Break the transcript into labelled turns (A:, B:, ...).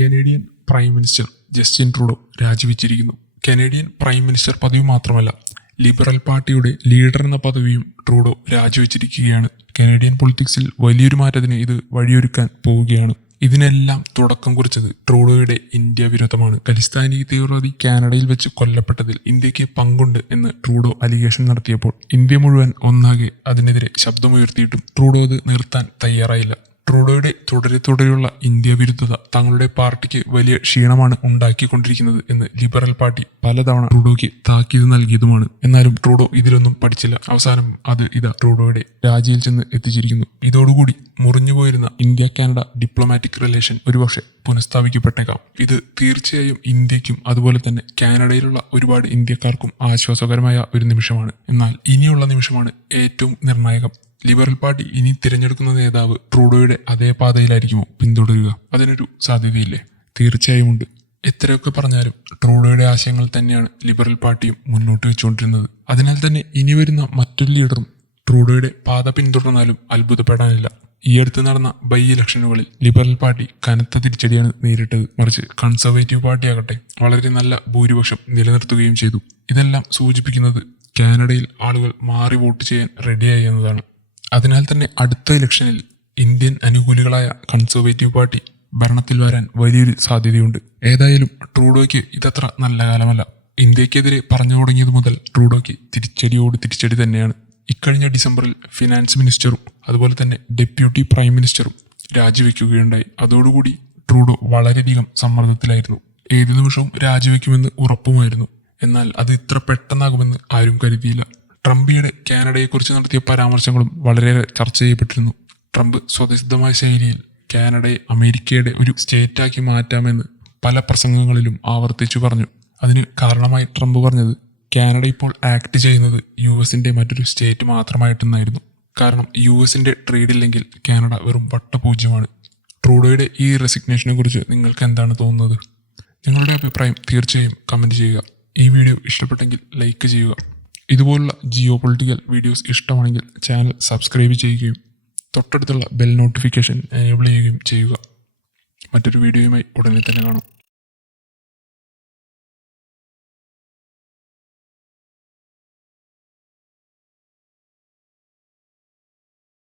A: Canadian prime minister Justin Trudeau രാജിവെച്ചിരിക്കുന്നു. Canadian prime minister പദവി മാത്രമല്ല liberal പാർട്ടിയുടെ ലീഡർ എന്ന പദവിയും ട്രൂഡോ രാജിവെച്ചിരിക്കുകയാണ്. കനേഡിയൻ പൊളിറ്റിക്സിൽ വലിയൊരു മാറ്റത്തിന് ഇത് വഴിയൊരുക്കാൻ പോവുകയാണ്. ഇതിനെല്ലാം തുടക്കം കുറിച്ചത് ട്രൂഡോയുടെ ഇന്ത്യ വിരോധമാണ് ഖലിസ്ഥാനി തീവ്രവാദി കാനഡയിൽ വെച്ച് കൊല്ലപ്പെട്ടതിൽ ഇന്ത്യയ്ക്ക് പങ്കുണ്ട് എന്ന് ട്രൂഡോ അലിഗേഷൻ നടത്തിയപ്പോൾ ഇന്ത്യ മുഴുവൻ ഒന്നാകെ അതിനെതിരെ ശബ്ദമുയർത്തിയിട്ടും ട്രൂഡോ അത് നിർത്താൻ തയ്യാറായില്ല. ട്രൂഡോയുടെ തുടരെ തുടരെയുള്ള ഇന്ത്യ വിരുദ്ധത തങ്ങളുടെ പാർട്ടിക്ക് വലിയ ക്ഷീണമാണ് ഉണ്ടാക്കിക്കൊണ്ടിരിക്കുന്നത് എന്ന് ലിബറൽ പാർട്ടി പലതവണ ട്രൂഡോയ്ക്ക് താക്കീത് നൽകിയതുമാണ്. എന്നാലും ട്രൂഡോ ഇതിലൊന്നും പഠിച്ചില്ല. അവസാനം അത് ഇതാ ട്രൂഡോയുടെ രാജിയിൽ ചെന്ന് എത്തിച്ചിരിക്കുന്നു. ഇതോടുകൂടി മുറിഞ്ഞുപോയിരുന്ന ഇന്ത്യ കാനഡ ഡിപ്ലോമാറ്റിക് റിലേഷൻ ഒരുപക്ഷെ പുനഃസ്ഥാപിക്കപ്പെട്ടേക്കാം. ഇത് തീർച്ചയായും ഇന്ത്യക്കും അതുപോലെ തന്നെ കാനഡയിലുള്ള ഒരുപാട് ഇന്ത്യക്കാർക്കും ആശ്വാസകരമായ ഒരു നിമിഷമാണ്. എന്നാൽ ഇനിയുള്ള നിമിഷമാണ് ഏറ്റവും നിർണായകം. ലിബറൽ പാർട്ടി ഇനി തിരഞ്ഞെടുക്കുന്ന നേതാവ് ട്രൂഡോയുടെ അതേ പാതയിലായിരിക്കുമോ പിന്തുടരുക? അതിനൊരു സാധ്യതയില്ലേ? തീർച്ചയായും ഉണ്ട്. എത്രയൊക്കെ പറഞ്ഞാലും ട്രൂഡോയുടെ ആശയങ്ങൾ തന്നെയാണ് ലിബറൽ പാർട്ടിയും മുന്നോട്ട് വെച്ചുകൊണ്ടിരുന്നത്. അതിനാൽ തന്നെ ഇനി വരുന്ന മറ്റൊരു ലീഡറും ട്രൂഡോയുടെ പാത പിന്തുടർന്നാലും അത്ഭുതപ്പെടാനില്ല. ഈ അടുത്ത് നടന്ന ബൈ ഇലക്ഷനുകളിൽ ലിബറൽ പാർട്ടി കനത്ത തിരിച്ചടിയാണ് നേരിട്ടത്. മറിച്ച് കൺസർവേറ്റീവ് പാർട്ടിയാകട്ടെ വളരെ നല്ല ഭൂരിപക്ഷം നിലനിർത്തുകയും ചെയ്തു. ഇതെല്ലാം സൂചിപ്പിക്കുന്നത് കാനഡയിൽ ആളുകൾ മാറി വോട്ട് ചെയ്യാൻ റെഡിയായി എന്നതാണ്. അതിനാൽ തന്നെ അടുത്ത ഇലക്ഷനിൽ ഇന്ത്യൻ അനുകൂലികളായ കൺസർവേറ്റീവ് പാർട്ടി ഭരണത്തിൽ വരാൻ വലിയൊരു സാധ്യതയുണ്ട്. ഏതായാലും ട്രൂഡോയ്ക്ക് ഇതത്ര നല്ല കാലമല്ല. ഇന്ത്യക്കെതിരെ പറഞ്ഞു തുടങ്ങിയത് മുതൽ ട്രൂഡോയ്ക്ക് തിരിച്ചടിയോട് തിരിച്ചടി തന്നെയാണ്. ഇക്കഴിഞ്ഞ ഡിസംബറിൽ ഫിനാൻസ് മിനിസ്റ്ററും അതുപോലെ തന്നെ ഡെപ്യൂട്ടി പ്രൈം മിനിസ്റ്ററും രാജിവെക്കുകയുണ്ടായി. അതോടുകൂടി ട്രൂഡോ വളരെയധികം സമ്മർദ്ദത്തിലായിരുന്നു. ഏതു നിമിഷവും രാജിവെക്കുമെന്ന് ഉറപ്പുമായിരുന്നു. എന്നാൽ അത് ഇത്ര പെട്ടെന്നാകുമെന്ന് ആരും കരുതിയില്ല. ട്രംപിയുടെ കാനഡയെക്കുറിച്ച് നടത്തിയ പരാമർശങ്ങളും വളരെയേറെ ചർച്ച ചെയ്യപ്പെട്ടിരുന്നു. ട്രംപ് സ്വതസിദ്ധമായ ശൈലിയിൽ കാനഡയെ അമേരിക്കയുടെ ഒരു സ്റ്റേറ്റാക്കി മാറ്റാമെന്ന് പല പ്രസംഗങ്ങളിലും ആവർത്തിച്ചു പറഞ്ഞു. അതിന് കാരണമായി ട്രംപ് പറഞ്ഞത് കാനഡ ഇപ്പോൾ ആക്ട് ചെയ്യുന്നത് യു എസിന്റെ മറ്റൊരു സ്റ്റേറ്റ് മാത്രമായിട്ടെന്നായിരുന്നു. കാരണം യു എസിന്റെ ട്രേഡ് ഇല്ലെങ്കിൽ കാനഡ വെറും വട്ടപൂജ്യമാണ്. ട്രൂഡോയുടെ ഈ റെസിഗ്നേഷനെ കുറിച്ച് നിങ്ങൾക്ക് എന്താണ് തോന്നുന്നത്? നിങ്ങളുടെ അഭിപ്രായം തീർച്ചയായും കമന്റ് ചെയ്യുക. ഈ വീഡിയോ ഇഷ്ടപ്പെട്ടെങ്കിൽ ലൈക്ക് ചെയ്യുക. ഇതുപോലുള്ള ജിയോ പൊളിറ്റിക്കൽ വീഡിയോസ് ഇഷ്ടമാണെങ്കിൽ ചാനൽ സബ്സ്ക്രൈബ് ചെയ്യുകയും തൊട്ടടുത്തുള്ള ബെൽ നോട്ടിഫിക്കേഷൻ എനേബിൾ ചെയ്യുകയും ചെയ്യുക. മറ്റൊരു വീഡിയോയുമായി ഉടനെ തന്നെ കാണാം.